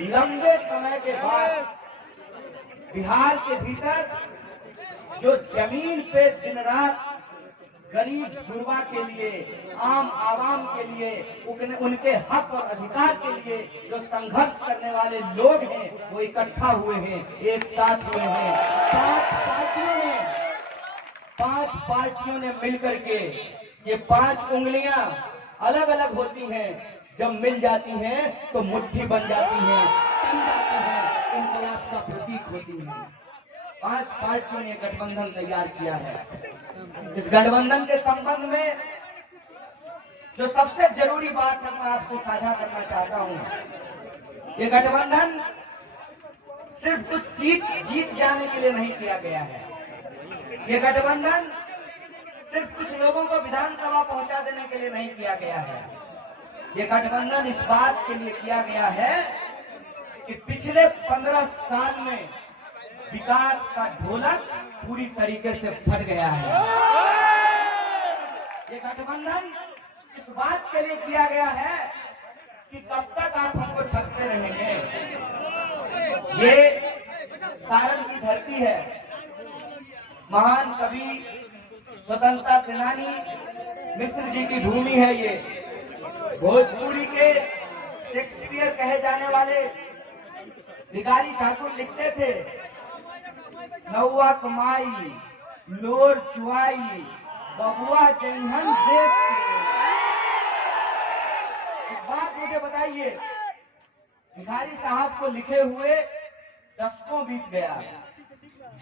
लंबे समय के बाद बिहार के भीतर जो जमीन पे दिन रात गरीब गुरबा के लिए, आम आवाम के लिए, उनके हक और अधिकार के लिए जो संघर्ष करने वाले लोग हैं वो इकट्ठा हुए हैं, एक साथ हुए हैं। पांच पार्टियों ने मिलकर के, ये 5 उंगलियां अलग अलग होती हैं, जब मिल जाती हैं तो मुट्ठी बन जाती हैं, इंकलाब का प्रतीक होती हैं। 5 पार्टियों ने गठबंधन तैयार किया है। इस गठबंधन के संबंध में जो सबसे जरूरी बात है मैं आपसे साझा करना चाहता हूं। ये गठबंधन सिर्फ कुछ सीट जीत जाने के लिए नहीं किया गया है। ये गठबंधन सिर्फ कुछ लोगों को विधानसभा पहुंचा देने के लिए नहीं किया गया है। ये गठबंधन इस बात के लिए किया गया है कि पिछले 15 साल में विकास का ढोलक पूरी तरीके से फट गया है। ये गठबंधन इस बात के लिए किया गया है कि कब तक आप हमको ठगते रहेंगे। ये सारण की धरती है, महान कवि, स्वतंत्रता सेनानी मिश्र जी की भूमि है। ये भोजपुरी के शेक्सपियर कहे जाने वाले भिखारी ठाकुर लिखते थे, नौवा कमाई लोर चुआई बबुआ जैहन देश। एक बात मुझे बताइए, भिखारी साहब को लिखे हुए दशकों बीत गया,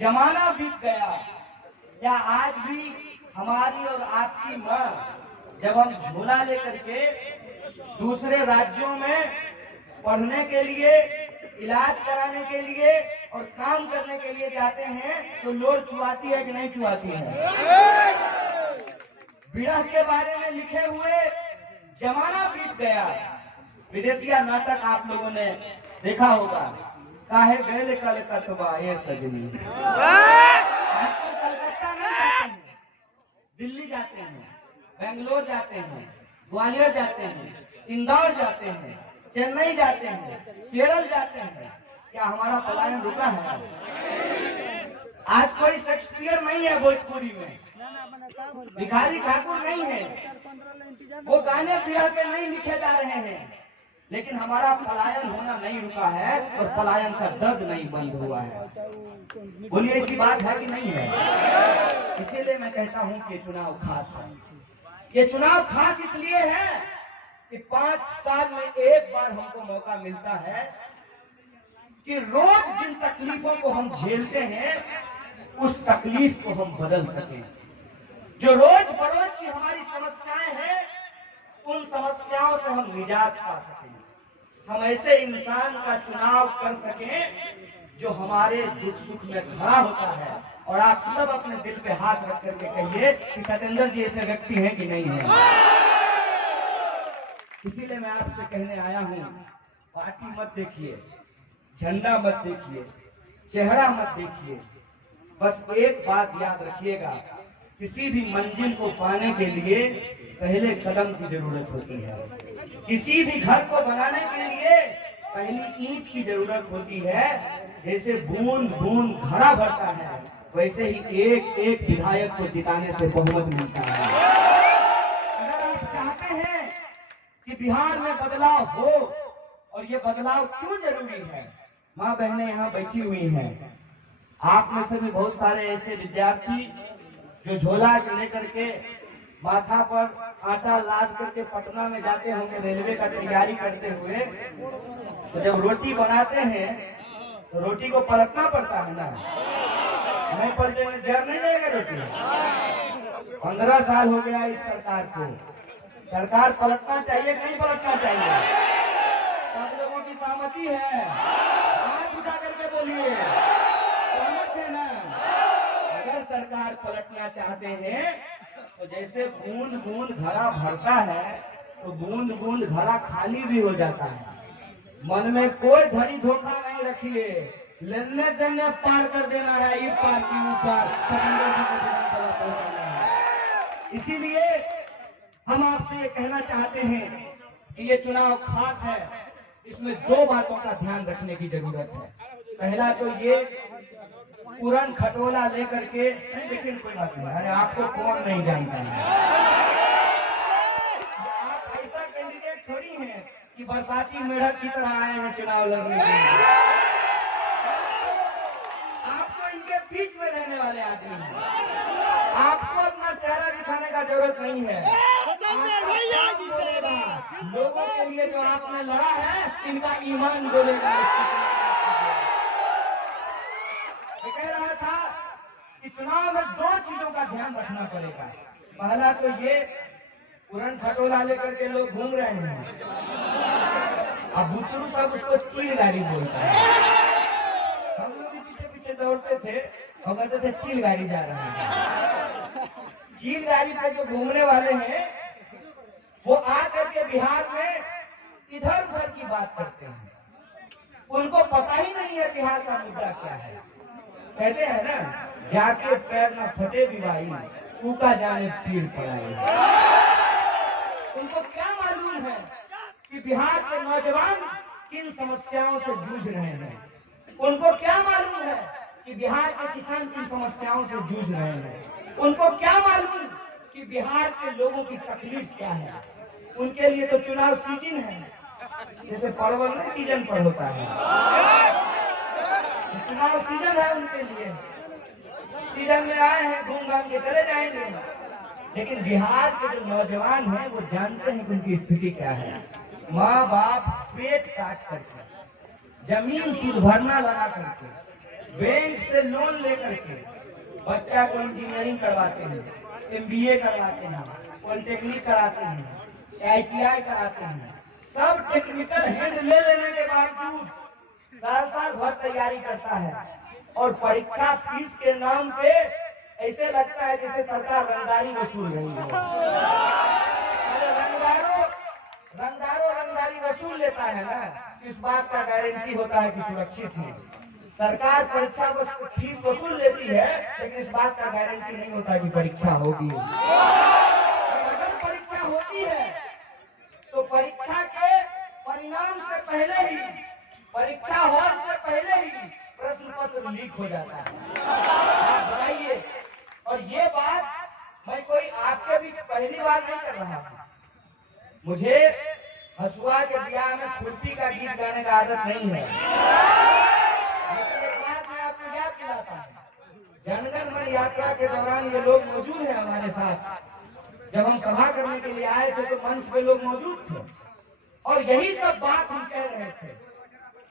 जमाना बीत गया, क्या आज भी हमारी और आपकी मां जब हम झोला लेकर के दूसरे राज्यों में पढ़ने के लिए, इलाज कराने के लिए और काम करने के लिए जाते हैं तो लोर चुआती है कि नहीं चुआती है? विरह के बारे में लिखे हुए जमाना बीत गया। विदेशिया नाटक आप लोगों ने देखा होगा, काहे गए कलकत्ता ये सजनी। आजकल कलकत्ता नहीं जाते हैं, दिल्ली जाते हैं, बेंगलोर जाते हैं, ग्वालियर जाते हैं, इंदौर जाते हैं, चेन्नई जाते हैं, केरल जाते हैं। क्या हमारा पलायन रुका है? आज कोई शेक्सपियर नहीं है भोजपुरी में, भिखारी ठाकुर नहीं है, वो गाने विरह के नहीं लिखे जा रहे हैं, लेकिन हमारा पलायन होना नहीं रुका है और पलायन का दर्द नहीं बंद हुआ है। बोलिए, ऐसी बात है कि नहीं है? इसीलिए मैं कहता हूं कि चुनाव खास है। ये चुनाव खास इसलिए है कि 5 साल में एक बार हमको मौका मिलता है कि रोज जिन तकलीफों को हम झेलते हैं उस तकलीफ को हम बदल सकें। जो रोज बरोज की हमारी समस्याएं हैं उन समस्याओं से हम निजात पा सकें। हम ऐसे इंसान का चुनाव कर सकें जो हमारे दुख सुख में खड़ा होता है। और आप सब अपने दिल पे हाथ रख करके कहिए कि सतेंद्र जी ऐसे व्यक्ति हैं कि नहीं है। इसीलिए मैं आपसे कहने आया हूं, पार्टी मत देखिए, झंडा मत देखिए, चेहरा मत देखिए, बस एक बात याद रखिएगा, किसी भी मंजिल को पाने के लिए पहले कदम की जरूरत होती है। किसी भी घर को बनाने के लिए पहली ईंट की जरूरत होती है। जैसे बूंद बूंद घड़ा भरता है, वैसे ही एक एक विधायक को जिताने से बहुमत मिलता है। अगर आप चाहते हैं कि बिहार में बदलाव हो, और ये बदलाव क्यों जरूरी है, माँ बहनें यहाँ बैठी हुई हैं, आप में से भी बहुत सारे ऐसे विद्यार्थी जो झोला लेकर के माथा पर आटा लाद करके पटना में जाते होंगे रेलवे का तैयारी करते हुए, तो जब रोटी बनाते हैं तो रोटी को पलटना पड़ता है ना, नहीं पलटे में जर नहीं जाएगा रोटी। 15 साल हो गया इस सरकार को, सरकार पलटना चाहिए कि नहीं पलटना चाहिए? सब लोगों की सहमति है, हाथ उठा करके बोलिए, सहमत है ना? अगर सरकार पलटना चाहते हैं तो जैसे बूंद बूंद घड़ा भरता है तो बूंद बूंद घड़ा खाली भी हो जाता है। मन में कोई धड़ी धोखा नहीं रखिए, लेने देने पार कर देना है, ये पार की ऊपर। इसीलिए हम आपसे ये कहना चाहते हैं कि ये चुनाव खास है, इसमें दो बातों का ध्यान रखने की जरूरत है। पहला तो ये पूरन खटोला लेकर के, लेकिन कोई बात नहीं, अरे आपको कौन नहीं जानता है, आप ऐसा कैंडिडेट थोड़ी हैं कि बरसाती मेढक की तरह आए हैं चुनाव लड़ने के लिए। आपको इनके बीच में रहने वाले आदमी हैं, आपको अपना चेहरा दिखाने का जरूरत नहीं है। लोगों के लिए जो आपने लड़ा है, इनका ईमान बोलेगा। मैं कह रहा था कि चुनाव में दो चीजों का ध्यान रखना पड़ेगा। पहला तो ये पूरन खटोला लेकर के लोग घूम रहे हैं, अब बुतरू सब उसको चील गाड़ी बोलता है। हम लोग भी पीछे पीछे दौड़ते थे और कहते थे चील गाड़ी जा रहा है। चील गाड़ी पे जो घूमने वाले हैं वो आकर के बिहार में इधर उधर की बात करते हैं, उनको पता ही नहीं है बिहार का मुद्दा क्या है। कहते हैं ना, जाके पैर न फटे बिवाई, ऊका जाने पीड़ पड़ाई। उनको क्या मालूम है कि बिहार के नौजवान किन समस्याओं से जूझ रहे हैं, उनको क्या मालूम है कि बिहार के किसान किन समस्याओं से जूझ रहे हैं, उनको क्या मालूम कि बिहार के लोगों की तकलीफ क्या है। उनके लिए तो चुनाव सीजन है, जैसे परवल में सीजन पर होता है, चुनाव सीजन है उनके लिए। सीजन में आए हैं, घूम घाम के चले जाएंगे। लेकिन बिहार के जो नौजवान हैं वो जानते हैं कि उनकी स्थिति क्या है। माँ बाप पेट काट करके, जमीन सूद भरना लगा करके, बैंक से लोन लेकर के बच्चा को इंजीनियरिंग करवाते हैं, MBA करवाते हैं, पॉलिटेक्निक कराते हैं, ITI कराते हैं। सब टेक्निकल हैंड ले लेने के बावजूद साल भर तैयारी करता है और परीक्षा फीस के नाम पे ऐसे लगता है जैसे सरकार रंगदारी वसूल रही है। अरे रंगदारी वसूल लेता है ना, इस बात का गारंटी होता है कि सुरक्षित है। सरकार परीक्षा फीस वसूल लेती है, लेकिन इस बात का गारंटी नहीं होता कि परीक्षा होगी। अगर परीक्षा होती है तो परीक्षा के परिणाम से पहले ही, परीक्षा हॉल से पहले ही प्रश्न पत्र लीक हो जाता है। आप बताइए, और ये बात मैं कोई आपके बीच पहली बार नहीं कर रहा हूँ। मुझे हसुआ के ब्याह में खुरपी का गीत गाने का आदत नहीं है, लेकिन एक बात मैं आपको याद दिलाता हूँ। जनगण मन यात्रा के दौरान ये लोग मौजूद हैं हमारे साथ। जब हम सभा करने के लिए आए थे तो मंच पे लोग मौजूद थे और यही सब बात हम कह रहे थे।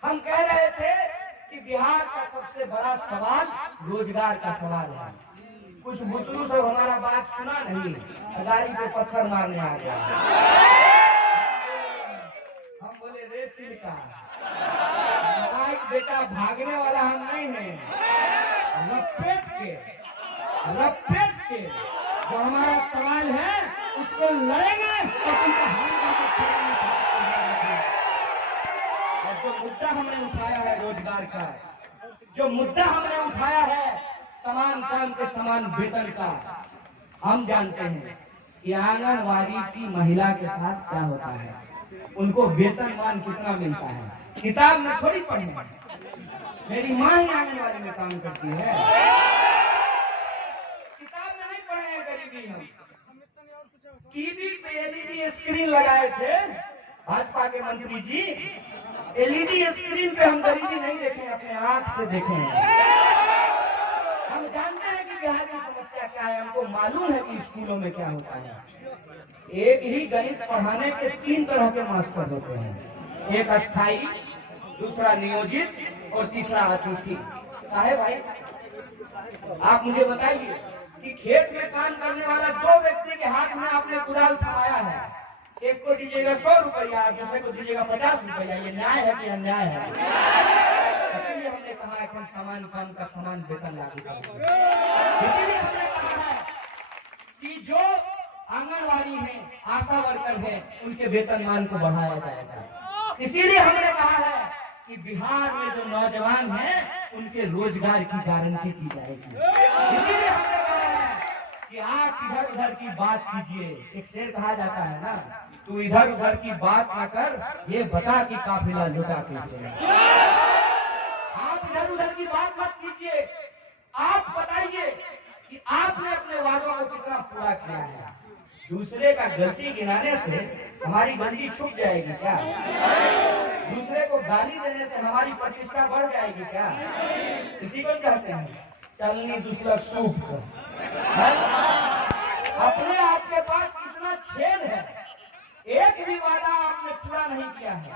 हम कह रहे थे कि बिहार का सबसे बड़ा सवाल रोजगार का सवाल है। कुछ बुतरू सब हमारा बात सुना नहीं, गाड़ी पे पत्थर मारने आ गया। हम बोले रे चिल्का, बेटा भागने वाला हम नहीं है, रपेट के जो हमारा सवाल है उसको लड़ेंगे और जो मुद्दा हमने उठाया है रोजगार का, जो मुद्दा हमने उठाया है समान काम के समान वेतन का, हम जानते हैं कि आंगनवाड़ी की महिला के साथ क्या होता है, उनको वेतनमान कितना मिलता है। किताब में थोड़ी पढ़े, मेरी माँ ही आंगनवाड़ी में काम करती है, किताब में नहीं पढ़े हैं गरीबी। हम टीवी पे LED स्क्रीन लगाए थे भाजपा के मंत्री जी, LED स्क्रीन पे हम गरीबी नहीं देखे, अपने आंख से देखे हैं। हम जानते हैं कि बिहार की समस्या क्या है, हमको मालूम है कि स्कूलों में क्या होता है। एक ही गणित पढ़ाने के 3 तरह के मास्टर होते हैं, एक अस्थायी, दूसरा नियोजित और तीसरा अतिथि। है भाई, आप मुझे बताइए कि खेत में काम करने वाला 2 व्यक्ति के हाथ में आपने कुदाल थमाया है, एक को दीजिएगा 100 रुपया, दूसरे को दीजिएगा 50 रुपया, ये न्याय है कि अन्याय है? इसलिए हमने कहा है कि समान काम का समान वेतन लागू करेंगे। इसलिए हमने कहा है कि जो आंगनवाड़ी है, आशा वर्कर है, उनके वेतनमान को बढ़ाया जाएगा। इसीलिए हमने कहा है कि बिहार में जो नौजवान हैं उनके रोजगार की गारंटी की जाएगी। इसीलिए हमने कहा है कि आप इधर उधर की बात कीजिए। एक शेर कहा जाता है ना, तू इधर उधर की बात ना कर, ये बता कि काफिला लुटा कैसे। आप इधर उधर की बात मत कीजिए, आप बताइए कि आपने अपने वादों को कितना पूरा किया है। दूसरे का गलती गिनाने से हमारी गलती छुप जाएगी क्या? दूसरे को गाली देने से हमारी प्रतिष्ठा बढ़ जाएगी क्या? इसी को कहते हैं चलनी दुसलक सूप कर। अपने आपके पास इतना छेद है, एक भी वादा आपने पूरा नहीं किया है,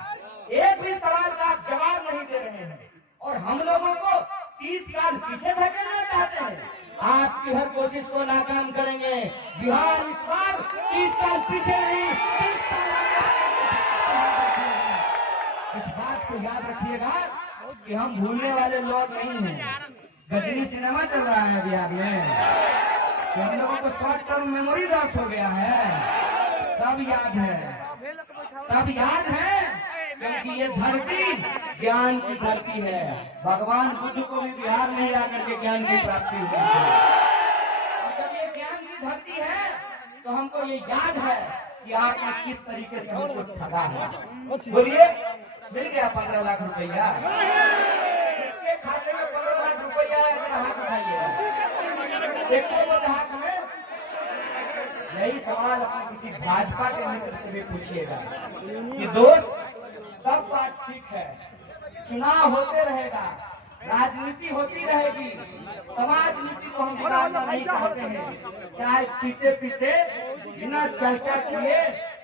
एक भी सवाल का आप जवाब नहीं दे रहे हैं, और हम लोगों को 30 साल पीछे धकेलना चाहते हैं। आपकी हर कोशिश को नाकाम करेंगे। बिहार इस बार 30 साल पीछे नहीं, 30 साल इस बात को याद रखिएगा कि हम भूलने वाले लोग नहीं हैं। गजनी सिनेमा चल रहा है बिहार में, तो हम लोगों को शॉर्ट टर्म मेमोरी लॉस हो गया है। सब याद है, सब याद है, क्योंकि ये धरती ज्ञान की धरती है। भगवान बुद्ध को भी बिहार में ही आकर के ज्ञान की प्राप्ति हुई है। और जब ये ज्ञान की धरती है तो हमको ये याद है कि आपने किस तरीके से हमको ठगा है। बोलिए, मिल गया 15 लाख रुपया? किसके खाते में 15 लाख रुपया है? अगर हाथ उठाइएगा, देखिए वो हाथ में। यही सवाल अपने किसी भाजपा के मित्र से भी पूछिएगा कि दोस्त, सब बात ठीक है, चुनाव होते रहेगा, राजनीति होती रहेगी, समाज नीति को हम बिगाड़ना नहीं चाहते हैं। चाहे पीते पीते बिना चर्चा किए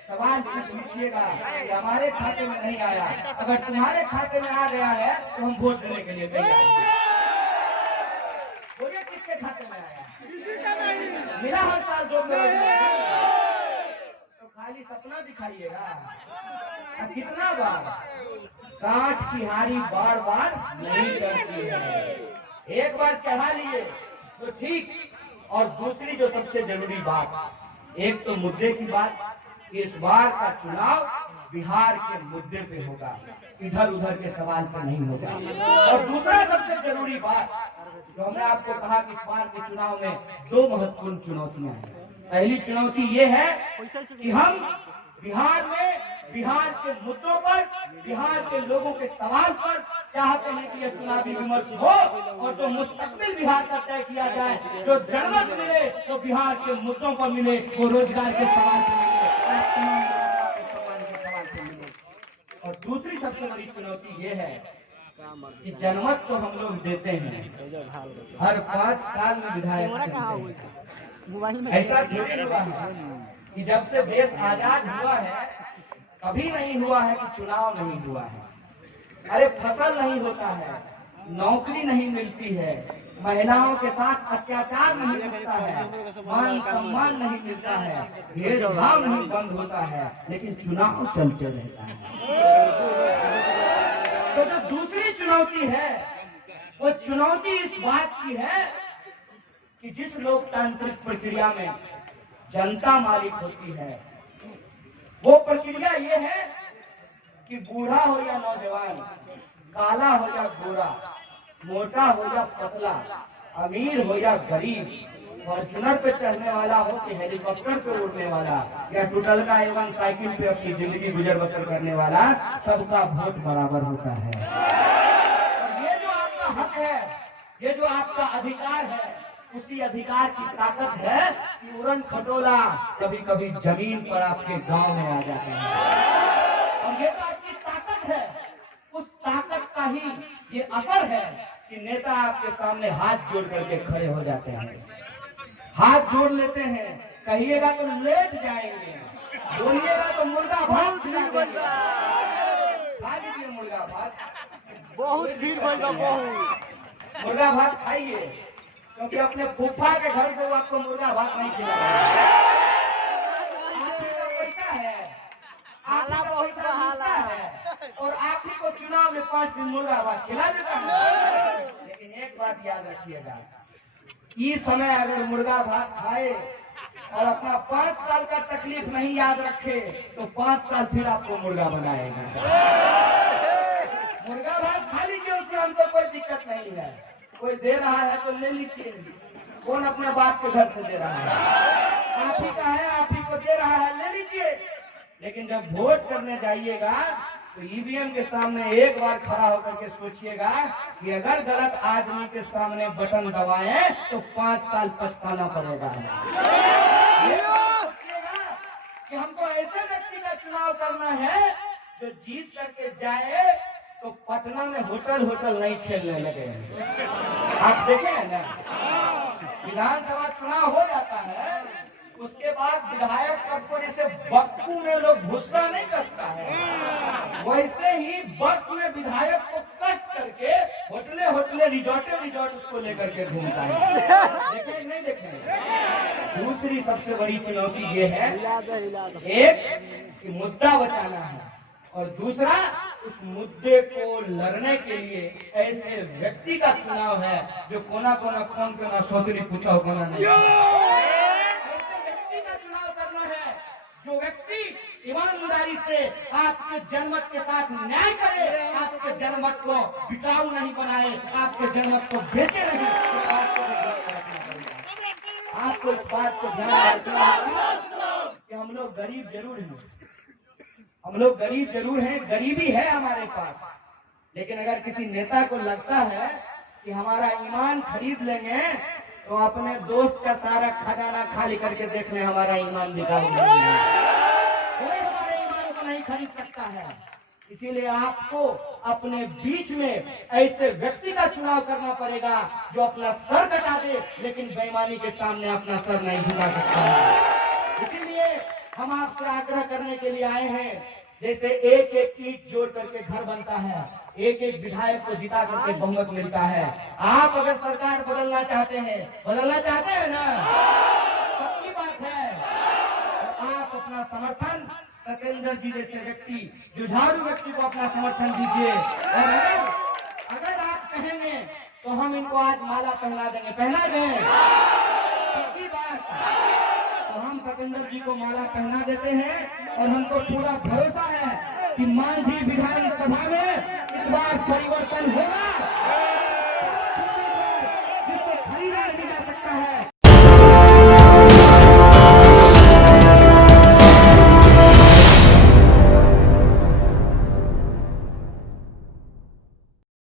सवाल पूछ लीजिएगा कि हमारे खाते में नहीं आया, अगर तुम्हारे खाते में आ गया है तो हम वोट देने के लिए तैयार हैं। बोलिए, किसके खाते में आया? मेरा हर साल 2 करोड़, तो खाली सपना दिखाइएगा। कितना बार काठ की हारी बार बार नहीं चढ़ती है, एक बार चढ़ा लिए तो ठीक। और दूसरी जो सबसे जरूरी बात, एक तो मुद्दे की बात, इस बार का चुनाव बिहार के मुद्दे पे होगा, इधर उधर के सवाल पर नहीं होगा। और दूसरा सबसे जरूरी बात जो हमने आपको कहा कि इस बार के चुनाव में 2 महत्वपूर्ण चुनौतियां हैं। पहली चुनौती ये है कि हम बिहार में बिहार के मुद्दों पर, बिहार के लोगों के सवाल पर चाहते हैं कि यह चुनावी विमर्श हो और जो मुस्तकबिल बिहार का तय किया जाए, जो जनमत मिले तो बिहार के मुद्दों पर मिले, वो रोजगार के सवाल पर मिले। और दूसरी सबसे बड़ी चुनौती ये है कि जनमत तो हम लोग देते हैं, हर 5 साल में विधायक ऐसा थोड़ी हुआ है कि जब से देश आजाद हुआ है कभी नहीं हुआ है कि चुनाव नहीं हुआ है। अरे फसल नहीं होता है, नौकरी नहीं मिलती है, महिलाओं के साथ अत्याचार नहीं मिलता है, मान सम्मान नहीं मिलता है, भेदभाव नहीं बंद होता है, लेकिन चुनाव चलते रहता है। तो जो दूसरी चुनौती है वो चुनौती इस बात की है कि जिस लोकतांत्रिक प्रक्रिया में जनता मालिक होती है, वो प्रक्रिया ये है कि बूढ़ा हो या नौजवान, काला हो या गोरा, मोटा हो या पतला, अमीर हो या गरीब, फॉर्च्यूनर पे चढ़ने वाला हो कि हेलीकॉप्टर पे उड़ने वाला या टूटल का एवं साइकिल पे अपनी जिंदगी गुजर बसर करने वाला, सबका वोट बराबर होता है। और ये जो आपका हक है, ये जो आपका अधिकार है, उसी अधिकार की ताकत है कि उड़न खटोला कभी कभी जमीन पर आपके गांव में आ जाते हैं। और ये तो आपकी ताकत है, उस ताकत का ही ये असर है कि नेता आपके सामने हाथ जोड़ करके खड़े हो जाते हैं, हाथ जोड़ लेते हैं, कहिएगा तो लेट जाएंगे, बोलिएगा तो मुर्गा भात खा लीजिए। मुर्गा भात बहुत भीड़ भइल, बहुत मुर्गा भात खाइए, क्योंकि अपने फूफा के घर से वो आपको मुर्गा भात नहीं खिलाएगा। आप ही का पैसा है, आप ही का पैसा मिलता है और आप ही को चुनाव में 5 दिन मुर्गा भात खिला देता है। लेकिन एक बात याद रखिएगा, इस समय अगर मुर्गा भात खाए और अपना 5 साल का तकलीफ नहीं याद रखे तो 5 साल फिर आपको मुर्गा बनाएगा। मुर्गा भात खा लीजिए, उसमें हमको कोई दिक्कत नहीं है, कोई दे रहा है तो ले लीजिए, कौन अपने बाप के घर से दे रहा है? आप ही का है, आप ही को दे रहा है, ले लीजिए। लेकिन जब वोट करने जाइएगा तो ईवीएम के सामने एक बार खड़ा होकर के सोचिएगा कि अगर गलत आदमी के सामने बटन दबाए तो 5 साल पछताना पड़ेगा। कि हमको ऐसे व्यक्ति का चुनाव करना है जो जीत करके जाए तो पटना में होटल नहीं खेलने लगे। आप देखे हैं ना, विधानसभा चुनाव हो जाता है, उसके बाद विधायक सबको जैसे बक्कू में लोग भुस्सा नहीं कसता है, वैसे ही बस में विधायक को कस करके होटले रिजॉर्ट उसको लेकर के घूमता है। देखे नहीं देखे? दूसरी सबसे बड़ी चुनौती ये है, एक कि मुद्दा बचाना है, और दूसरा उस मुद्दे को लड़ने के लिए ऐसे व्यक्ति का चुनाव है जो कोना कौन के ना सौतरी पुता होना नहीं। ऐसे व्यक्ति का चुनाव करना है जो व्यक्ति ईमानदारी से आपके जनमत के साथ न्याय करे, आपके जनमत को बिकाऊ नहीं बनाए, आपके जनमत को बेचे नहीं। आपको इस बात को ध्यान रखना है कि हम लोग गरीब जरूर हैं, हम लोग गरीब जरूर हैं, गरीबी है हमारे पास, लेकिन अगर किसी नेता को लगता है कि हमारा ईमान खरीद लेंगे तो अपने दोस्त का सारा खजाना खाली करके देख ले, हमारा ईमान बिकाऊ नहीं है। कोई हमारे ईमान को नहीं खरीद सकता है। इसीलिए आपको अपने बीच में ऐसे व्यक्ति का चुनाव करना पड़ेगा जो अपना सर कटा दे लेकिन बेईमानी के सामने अपना सर नहीं झुका सकता है। इसीलिए हम आपसे आग्रह करने के लिए आए हैं, जैसे एक एक ईंट जोड़ करके घर बनता है, एक एक विधायक को जिता करके बहुमत मिलता है। आप अगर सरकार बदलना चाहते हैं ना, पक्की बात है, तो आप अपना समर्थन सत्येंद्र जी जैसे व्यक्ति, जुझारू व्यक्ति को अपना समर्थन दीजिए। और अगर आप कहेंगे तो हम इनको आज माला पहना देंगे, पहना दें, पक्की बात। तो हम सत्येंद्र जी को माला पहना देते हैं और हमको पूरा भरोसा है कि मांझी विधानसभा में इस बार परिवर्तन होगा।